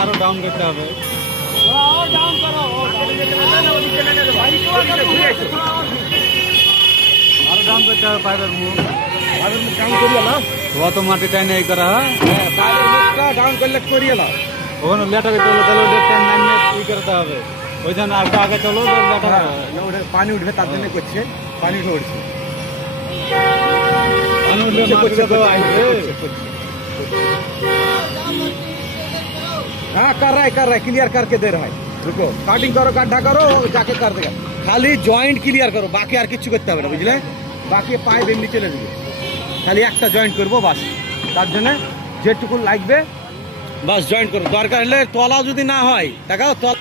আরো ডাউন করতে হবে, আরো ডাউন করতে হবে পাইপের মুখ। ডাউন করিয়ে নাও, অত মাটিটাই নেই করা হয়, পাইপের মুখটা ডাউন করলে করিয়ে নাও। ওখানে লেটাকে চলো, তাহলে ওদের টাইম নামে ই করতে হবে। ওই জন্য আর আগে চলো, লেটার পানি উঠবে তার জন্য করছে, পানি উঠে উঠছে। পানি উঠলে মাটিটা তো আসবে। हाँ कर रहा है क्लियर करके दे रहा है। रुको काटिंग करो, गड्ढा करो, जाके कर देगा। खाली जॉइंट क्लियर करो, बाकी আর কিছু করতে হবে না, বুঝলে? বাকি পাইপ এমনি চলে যাবে, খালি একটা জয়েন্ট করবো বাস। তার জন্য যেটুকু লাগবে বাস জয়েন্ট করো। দরকার হলে তলা যদি না হয় দেখাও, তলা